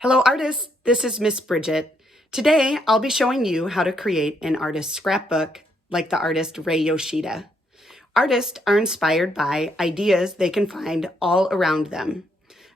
Hello artists, this is Miss Bridget. Today I'll be showing you how to create an artist's scrapbook like the artist Ray Yoshida. Artists are inspired by ideas they can find all around them.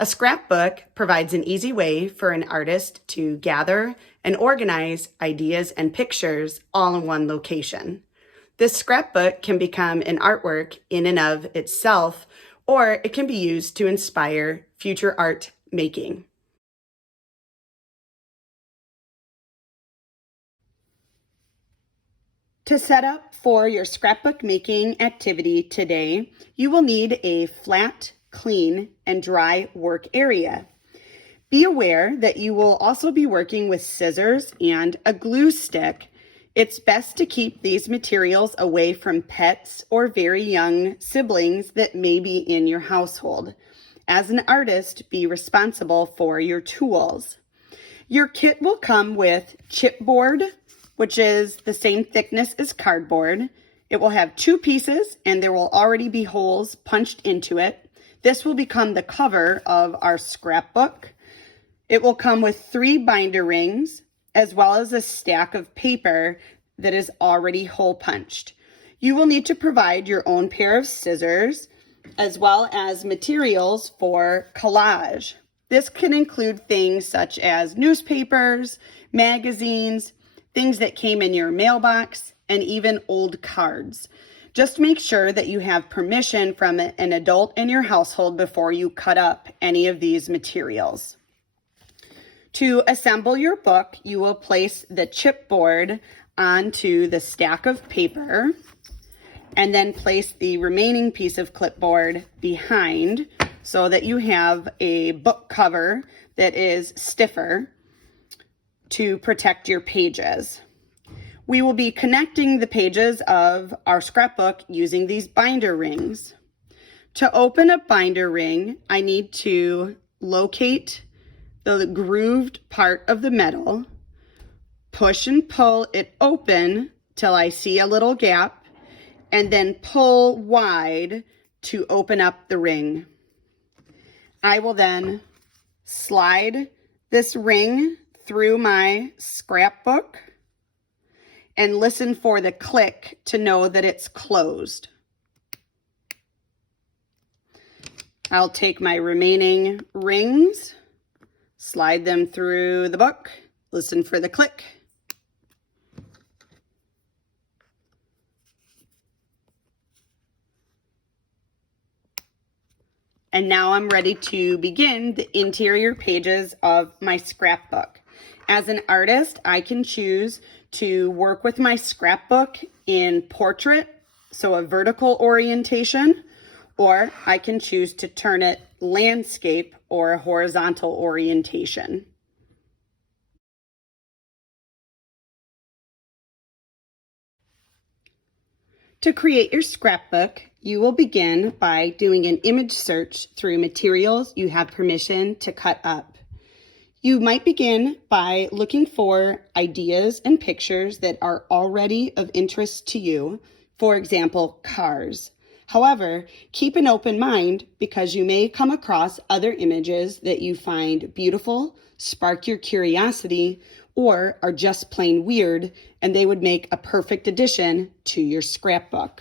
A scrapbook provides an easy way for an artist to gather and organize ideas and pictures all in one location. This scrapbook can become an artwork in and of itself, or it can be used to inspire future art making. To set up for your scrapbook making activity today, you will need a flat, clean, and dry work area. Be aware that you will also be working with scissors and a glue stick. It's best to keep these materials away from pets or very young siblings that may be in your household. As an artist, be responsible for your tools. Your kit will come with chipboard, which is the same thickness as cardboard. It will have 2 pieces and there will already be holes punched into it. This will become the cover of our scrapbook. It will come with 3 binder rings as well as a stack of paper that is already hole punched. You will need to provide your own pair of scissors as well as materials for collage. This can include things such as newspapers, magazines, things that came in your mailbox, and even old cards. Just make sure that you have permission from an adult in your household before you cut up any of these materials. To assemble your book, you will place the chipboard onto the stack of paper and then place the remaining piece of clipboard behind so that you have a book cover that is stiffer to protect your pages. We will be connecting the pages of our scrapbook using these binder rings. To open a binder ring, I need to locate the grooved part of the metal, push and pull it open till I see a little gap, and then pull wide to open up the ring. I will then slide this ring through my scrapbook and listen for the click to know that it's closed. I'll take my remaining rings, slide them through the book, listen for the click. And now I'm ready to begin the interior pages of my scrapbook. As an artist, I can choose to work with my scrapbook in portrait, so a vertical orientation, or I can choose to turn it landscape or a horizontal orientation. To create your scrapbook, you will begin by doing an image search through materials you have permission to cut up. You might begin by looking for ideas and pictures that are already of interest to you, for example, cars. However, keep an open mind because you may come across other images that you find beautiful, spark your curiosity, or are just plain weird, and they would make a perfect addition to your scrapbook.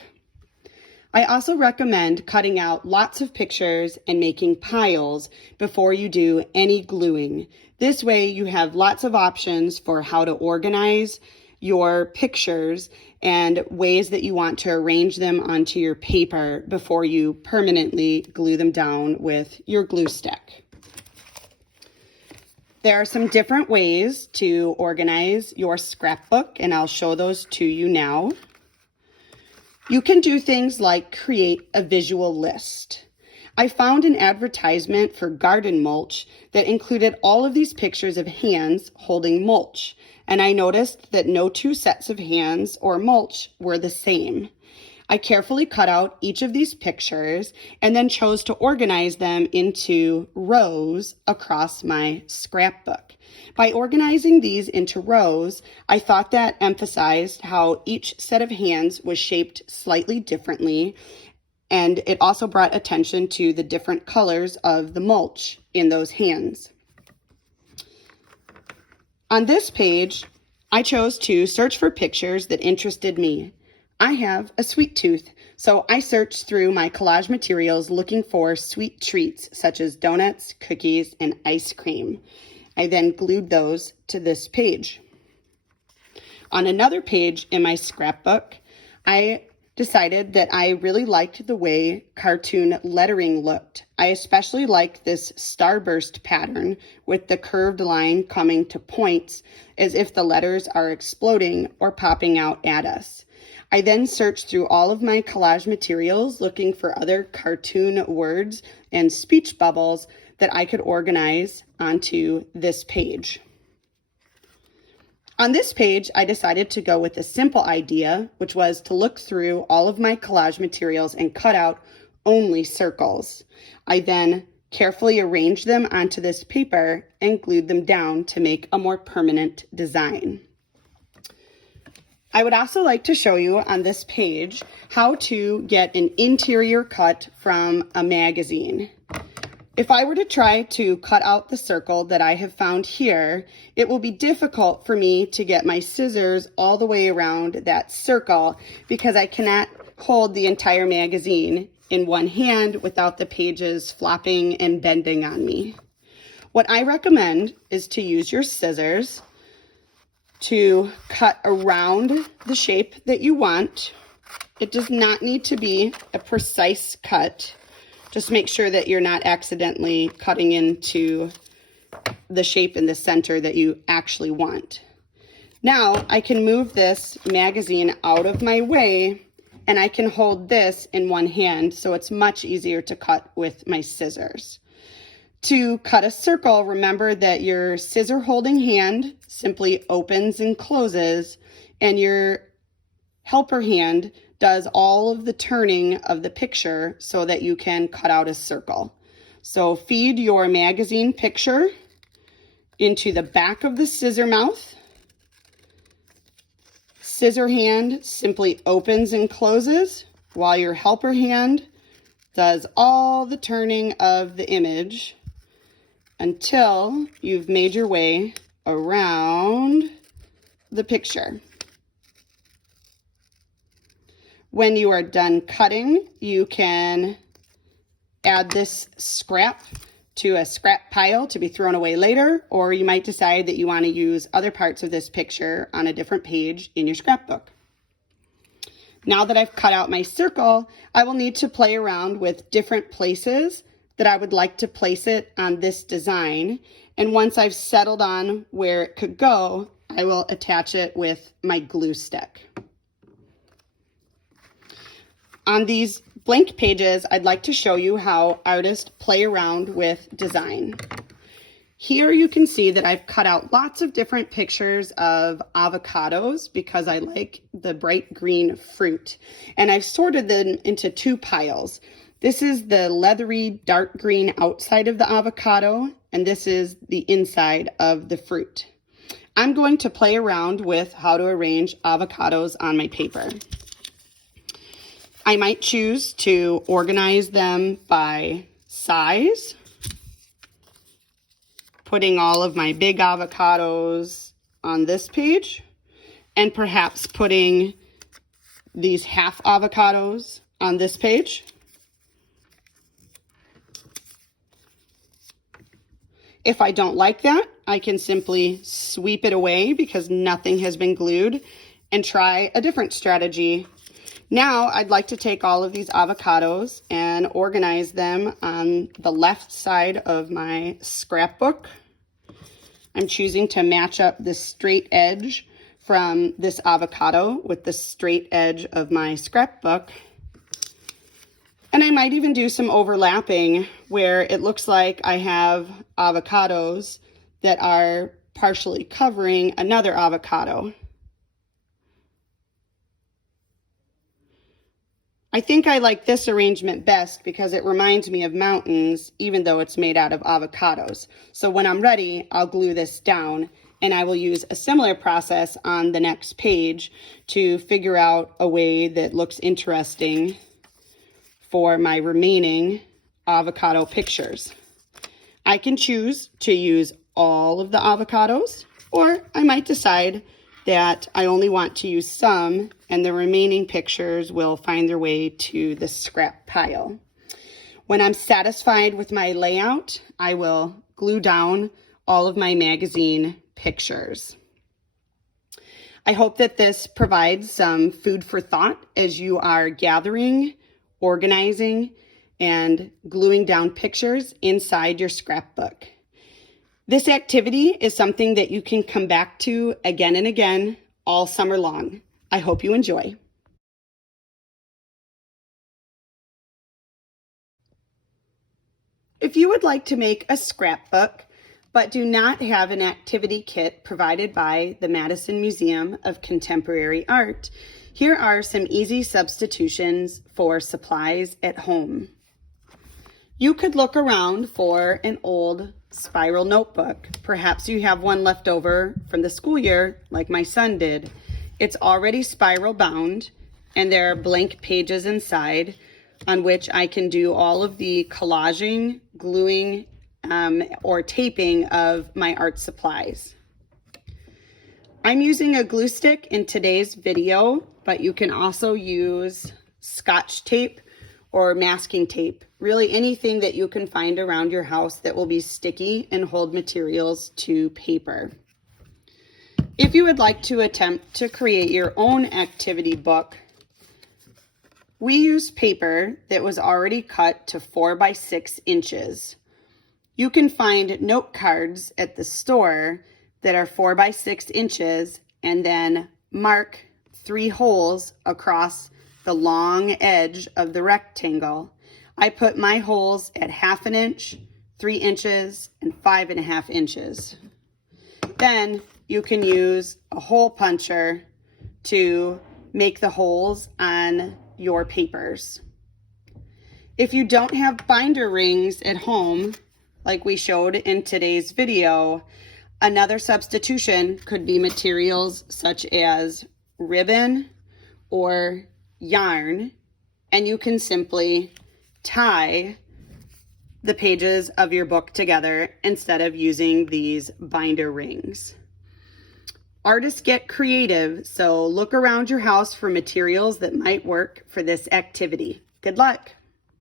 I also recommend cutting out lots of pictures and making piles before you do any gluing. This way you have lots of options for how to organize your pictures and ways that you want to arrange them onto your paper before you permanently glue them down with your glue stick. There are some different ways to organize your scrapbook, and I'll show those to you now. You can do things like create a visual list. I found an advertisement for garden mulch that included all of these pictures of hands holding mulch, and I noticed that no 2 sets of hands or mulch were the same. I carefully cut out each of these pictures and then chose to organize them into rows across my scrapbook. By organizing these into rows, I thought that emphasized how each set of hands was shaped slightly differently, and it also brought attention to the different colors of the mulch in those hands. On this page, I chose to search for pictures that interested me. I have a sweet tooth, so I searched through my collage materials looking for sweet treats such as donuts, cookies, and ice cream. I then glued those to this page. On another page in my scrapbook, I decided that I really liked the way cartoon lettering looked. I especially liked this starburst pattern with the curved line coming to points as if the letters are exploding or popping out at us. I then searched through all of my collage materials looking for other cartoon words and speech bubbles that I could organize onto this page. On this page, I decided to go with a simple idea, which was to look through all of my collage materials and cut out only circles. I then carefully arranged them onto this paper and glued them down to make a more permanent design. I would also like to show you on this page how to get an interior cut from a magazine. If I were to try to cut out the circle that I have found here, it will be difficult for me to get my scissors all the way around that circle because I cannot hold the entire magazine in one hand without the pages flopping and bending on me. What I recommend is to use your scissors to cut around the shape that you want. It does not need to be a precise cut. Just make sure that you're not accidentally cutting into the shape in the center that you actually want. Now I can move this magazine out of my way and I can hold this in one hand so it's much easier to cut with my scissors. To cut a circle, remember that your scissor holding hand simply opens and closes and your helper hand does all of the turning of the picture so that you can cut out a circle. So feed your magazine picture into the back of the scissor mouth. Scissor hand simply opens and closes while your helper hand does all the turning of the image until you've made your way around the picture. When you are done cutting, you can add this scrap to a scrap pile to be thrown away later, or you might decide that you want to use other parts of this picture on a different page in your scrapbook. Now that I've cut out my circle, I will need to play around with different places that I would like to place it on this design. And once I've settled on where it could go, I will attach it with my glue stick. On these blank pages, I'd like to show you how artists play around with design. Here you can see that I've cut out lots of different pictures of avocados because I like the bright green fruit. And I've sorted them into two piles. This is the leathery dark green outside of the avocado, and this is the inside of the fruit. I'm going to play around with how to arrange avocados on my paper. I might choose to organize them by size, putting all of my big avocados on this page, and perhaps putting these half avocados on this page. If I don't like that, I can simply sweep it away because nothing has been glued and try a different strategy. Now I'd like to take all of these avocados and organize them on the left side of my scrapbook. I'm choosing to match up the straight edge from this avocado with the straight edge of my scrapbook. And I might even do some overlapping where it looks like I have avocados that are partially covering another avocado. I think I like this arrangement best because it reminds me of mountains, even though it's made out of avocados. So when I'm ready, I'll glue this down, and I will use a similar process on the next page to figure out a way that looks interesting for my remaining avocado pictures. I can choose to use all of the avocados, Or I might decide that I only want to use some and the remaining pictures will find their way to the scrap pile. When I'm satisfied with my layout, I will glue down all of my magazine pictures. I hope that this provides some food for thought as you are gathering, organizing, and gluing down pictures inside your scrapbook. This activity is something that you can come back to again and again all summer long. I hope you enjoy. If you would like to make a scrapbook, but do not have an activity kit provided by the Madison Museum of Contemporary Art, here are some easy substitutions for supplies at home. You could look around for an old spiral notebook. Perhaps you have one left over from the school year, like my son did. It's already spiral bound, and there are blank pages inside on which I can do all of the collaging, gluing, or taping of my art supplies. I'm using a glue stick in today's video, but you can also use Scotch tape or masking tape, really anything that you can find around your house that will be sticky and hold materials to paper. If you would like to attempt to create your own activity book, we used paper that was already cut to 4 by 6 inches. You can find note cards at the store that are 4 by 6 inches and then mark 3 holes across the long edge of the rectangle. I put my holes at 1/2 inch, 3 inches, and 5.5 inches. Then you can use a hole puncher to make the holes on your papers. If you don't have binder rings at home, like we showed in today's video, another substitution could be materials such as ribbon or yarn, and you can simply tie the pages of your book together instead of using these binder rings. Artists get creative, so look around your house for materials that might work for this activity. Good luck!